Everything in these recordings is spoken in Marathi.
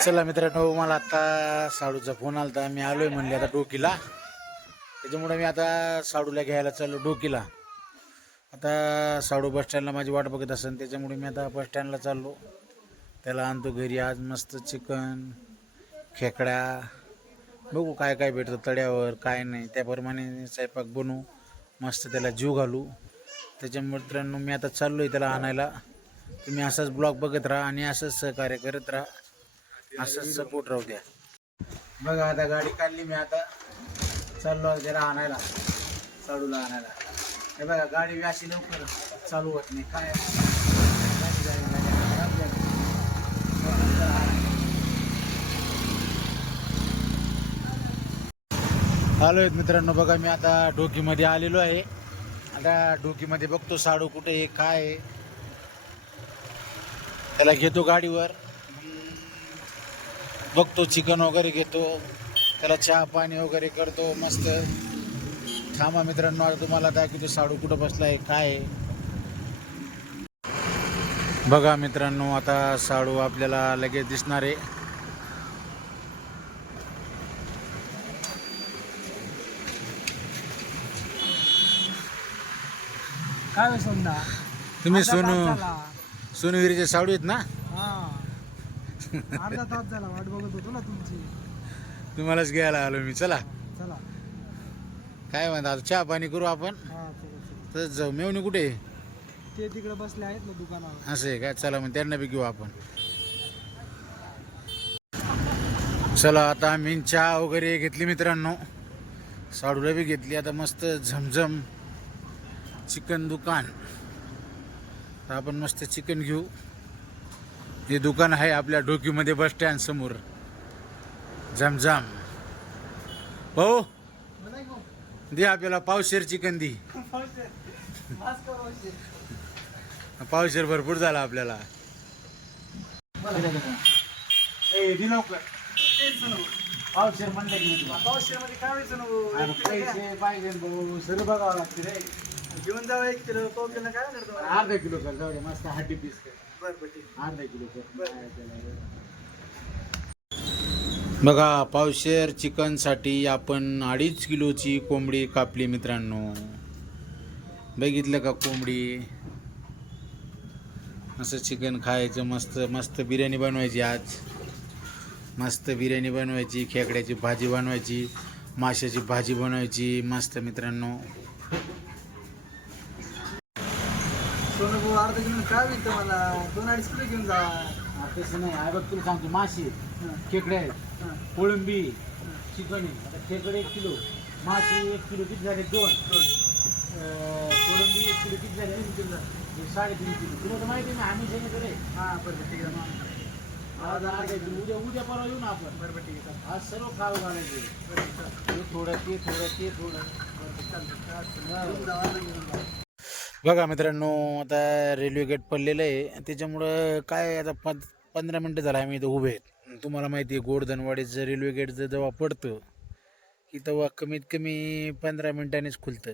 चला मित्रांनो मला आता साडूचा फोन आला होता मी आलोय म्हणले आता डोकीला. त्याच्यामुळे मी आता साडूला घ्यायला चाललो डोकीला. आता साडू बस स्टँडला माझी वाट बघत असेल त्याच्यामुळे मी आता बस स्टँडला चाललो. त्याला आणतो घरी आज मस्त चिकन खेकड्या बघू काय काय भेटतं तड्यावर काय नाही. त्याप्रमाणे स्वयंपाक बनवू मस्त त्याला जीव घालू. त्याच्यामुळे मित्रांनो मी आता चाललो आहे त्याला आणायला. तुम्ही असाच ब्लॉग बघत राहा आणि असंच सहकार्य करत राहा. असंच सपोर्ट राहू द्या. बघा आता गाडी काढली मी आता. चाललो त्याला आणायला. चालूला आणायला. हे बघा गाडी अशी लवकर चालू होत नाही. काय. आलो आहेत मित्रांनो बघा मी आता डोकीमध्ये आलेलो आहे. आता डोकीमध्ये बघतो साडू कुठे आहे काय आहे. त्याला घेतो गाडीवर. बघतो चिकन वगैरे घेतो त्याला चहा पाणी वगैरे करतो मस्त. थांबा मित्रांनो आता तुम्हाला दाखवतो साडू कुठं बसला आहे काय बघा मित्रांनो आता साडू आपल्याला लगेच दिसणार आहे. काय समजा तुम्ही सोनू सोनूगिरीचे साडू आहेत ना? हा अर्धा तास झाला वाट बघत होतो ना तुमची. तुम्हालाच घ्यायला आलो मी चला. चला. काय म्हणता आता चहा पाणी करू आपण? हा चला, चला. तर जाऊ मेवणी कुठे आहे? ते तिकडे बसले आहेत ना दुकानावर. असं आहे काय चला मग त्यांना बी घेऊ आपण. चला आता आम्ही चहा वगैरे घेतली मित्रांनो. साडूला बी घेतली आता मस्त झमझम चिकन दुकान. तर आपण मस्त चिकन घेऊ. हे दुकान आहे आपल्या डोकीमध्ये बस स्टँड समोर. झमझम भाऊ दे आपल्याला पावशेर चिकन दी. पावशेर भरपूर झाला आपल्याला. पावशेर म्हणलं की मी तुला. पावशेमध्ये काय व्हायचं बघावं लागते रे. घेऊन जावं एक किलो पाव किलो काय करतो अर्धा किलो कर जाऊ दे मस्त हड्डी पीस कर. बरं बरं ठीक. अर्धा किलो कर. बघा पावशेर चिकनसाठी आपण अडीच किलोची कोंबडी कापली मित्रांनो. बघितलं का कोंबडी? असं चिकन खायचं मस्त मस्त बिर्याणी बनवायची आज. मस्त बिर्याणी बनवायची खेकड्याची भाजी बनवायची माशाची भाजी बनवायची मस्त मित्रांनो. सोनू भाऊ अर्धा किलो काय होईल मला दोन अडीच किलो घेऊन जा. तसं नाही. आहे बघ तुला सांगतो मासे खेकडे आहेत. हा. कोळंबी चिकन आहे आता खेकडे एक किलो. मासे एक किलो किती झाले? दोन. अं, कोळंबी एक किलो किती झाले? तीन किलो. हे साडेतीन किलो. तुला तर माहिती आहे ना आम्ही सांगितलं रे हा बरं बरं ठीक आहे. आज. उद्या उद्या परवा येऊ ना आपण. बरं बरं ठीक आहे आज सर्व खाऊ घालायचे. बरं ठीक थोडं ते थोडं ते थोडं. आहे चालतं. चालतं. घेऊन जा अर्धा घेऊन जा बघा मित्रांनो आता रेल्वे गेट पडलेलं आहे. त्याच्यामुळं काय आता पं पंधरा मिनटं झालं आम्ही इथं उभे आहेत. तुम्हाला माहिती आहे गोडधनवाडीचं रेल्वे गेट जर जेव्हा पडतं की तेव्हा कमीत कमी पंधरा मिनिटांनीच खुलतं.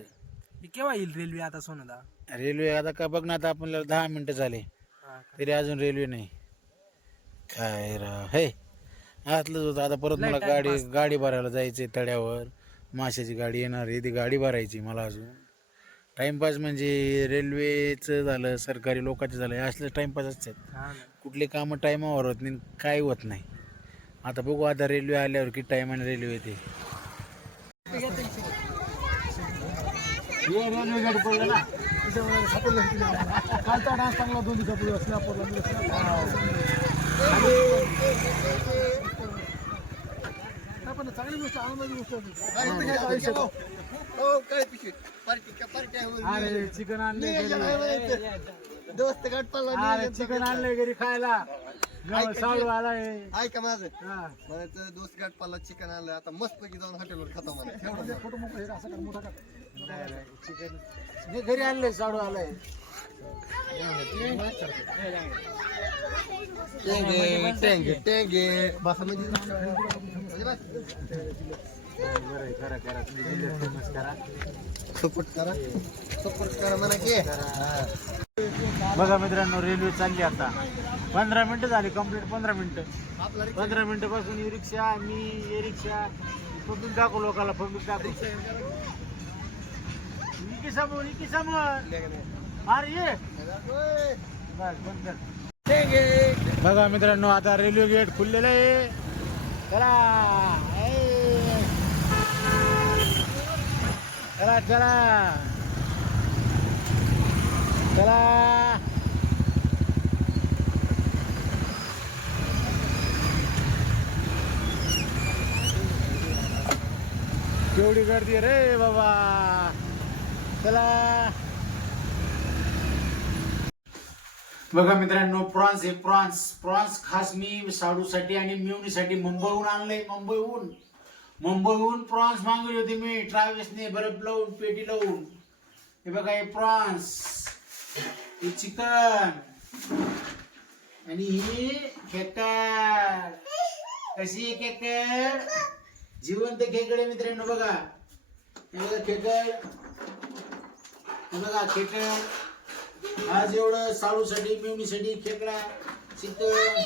केव्हा येईल रेल्वे आता सोनदा रेल्वे आता का बघ ना आता आपल्याला दहा मिनटं झाले. तरी अजून रेल्वे नाही. काय राव हे आतलंच होतं. आता परत मला गाडी गाडी भरायला जायचं आहे तड्यावर माशाची गाडी येणार आहे. ती गाडी भरायची मला अजून. टाईमपास म्हणजे रेल्वेचं झालं सरकारी लोकांचं झालं हे असलं टाईमपास असतात कुठले कामं टाईमावर होत नाही काय होत नाही. आता बघू आता रेल्वे आल्यावर किती टाईमाने रेल्वे येते. रेल्वे गाडी पडलं ना कालचा डान्स चांगला दोन दिवसापूर्वी स्नॅपवरला पण चांगली गोष्ट आनंदाची गोष्ट अरे चिकन आणले दोस्त अरे चिकन आणले घरी खायला. साडू आलाय. ऐका माझं. हा. तर दोस्त गाठ पाला चिकन आणलं आता मस्त पैकी जाऊन हॉटेलवर खाता मला. एवढं फोटो मोठा हे असं कर मोठा कर. नाही, नाही, चिकन हे घरी आणले साडू आलाय. टेंगे टेंगे टेंगे. बसा म्हणजे म्हणजे बस. सपोर्ट करा सपोर्ट करा म्हणा की बघा मित्रांनो रेल्वे चालली आता. पंधरा मिनिटं झाली कंप्लीट पंधरा मिनिटं पंधरा मिनिटं पासून ई रिक्षा मी ए रिक्षा पब्लिक टाकू लोकांना पब्लिक टाकू इकी समोर इकी समोर. अरे! ये बघा मित्रांनो आता रेल्वे गेट खुललेलं आहे चला ए. चला. चला. केवढी गर्दी रे बाबा. चला. बघा मित्रांनो प्रॉन्स हे प्रॉन्स. प्रॉन्स खास मी साडूसाठी आणि मिवणीसाठी मुंबईहून आणलंय मुंबईहून. मुंबईहून प्रॉन्स मागवले होते मी. ट्रॅव्हल्सने बर्फ लावून पेटी लावून. हे बघा हे प्रॉन्स हे चिकन. आणि ही खेकड. कशी खेकड? जिवंत खेकड मित्रांनो बघा. हे बघा खेकड. हे बघा खेकड. आज एवढं साळूसाठी मिवणीसाठी खेकडा चिकन.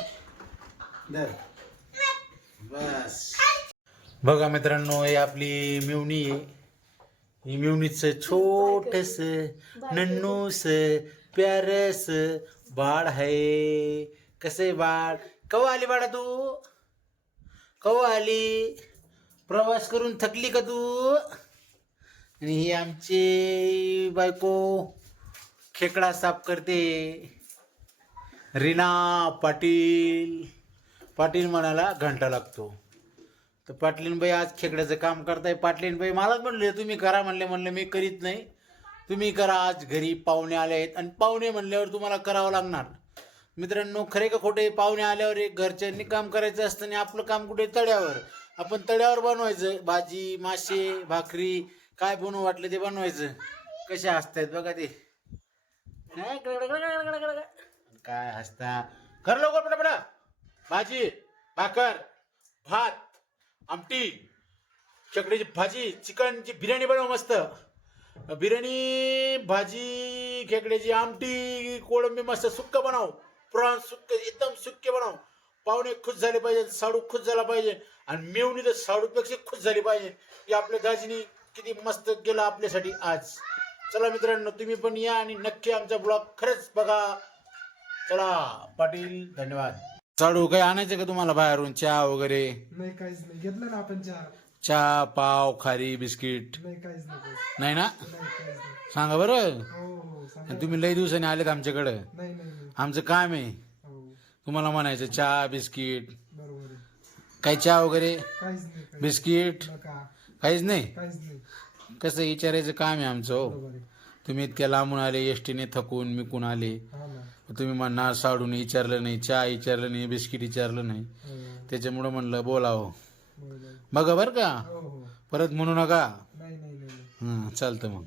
बस. बघा मित्रांनो हे आपली मिवणी आहे. ही मिवणीच छोटस नन्नूस प्यारस बाळ आहे. कसे बाळ? कवा आली बाळा तू? कवा आली? प्रवास करून थकली का तू? आणि ही आमची बायको खेकडा साफ करते. रीना पाटील. पाटील म्हणाला घंटा लागतो. तर पाटलीनबाई आज खेकड्याचं काम करताय. पाटलीनबाई मलाच म्हणले तुम्ही करा म्हणले म्हणलं मी करीत नाही. तुम्ही करा आज घरी पाहुणे आले आहेत. आणि पाहुणे म्हणल्यावर तुम्हाला करावं लागणार. मित्रांनो खरे का खोटे पाहुणे आल्यावर एक घरच्यांनी काम करायचं असतं आणि आपलं काम कुठे? तळ्यावर. आपण तळ्यावर बनवायचं. भाजी मासे भाकरी काय बनवू वाटलं ते बनवायचं. कसे हसतायत बघा ते. नाही, काय हसता. कर लवकर पटापटा. भाजी भाकर भात. आमटी चकडीची भाजी चिकनची बिर्याणी बनव मस्त. बिर्याणी भाजी खेकड्याची आमटी कोळंबी मस्त सुक्क बनव. प्रॉन्स सुक्क एकदम सुक्के बनव. पाहुणे खुश झाले पाहिजे साडू खुश झाला पाहिजे आणि मेवणी तर साडूपेक्षा खुश झाली पाहिजे. की आपल्या दाजीनी किती मस्त केलं आपल्यासाठी आज. चला मित्रांनो तुम्ही पण या आणि नक्की आमचा ब्लॉग खरंच बघा. चला पाटील धन्यवाद. साडू काही आणायचं का तुम्हाला बाहेरून? चहा वगैरे? नाही काहीच नाही. घेतलं ना आपण चहा? चहा पाव खारी बिस्किट? नाही काहीच नाही. काहीच नाही ना? नाही काहीच नाही. सांगा बरं. हो हो सांगा. आणि तुम्ही लई दिवसांनी आलेत आमच्याकडं. नाही नाही नाही. आमचं काम आहे. हो. तुम्हाला म्हणायचं चहा बिस्किट बरोबर आहे. काही चहा वगैरे? काहीच नाही काहीच बिस्किट? नका. काहीच नाही? काहीच नाही. कसं विचारायचं काम आहे आमचं हो. बरोबर आहे. तुम्ही इतक्या लांबून आले एसटीने थकून मिकून आले. हा. तुम्ही म्हणणार साडून विचारलं नाही चहा विचारलं नाही बिस्किट विचारलं नाही. त्याच्यामुळं म्हणलं बोलावं. बघा बरं का. हो हो. परत म्हणू नका. हं चालतं मग.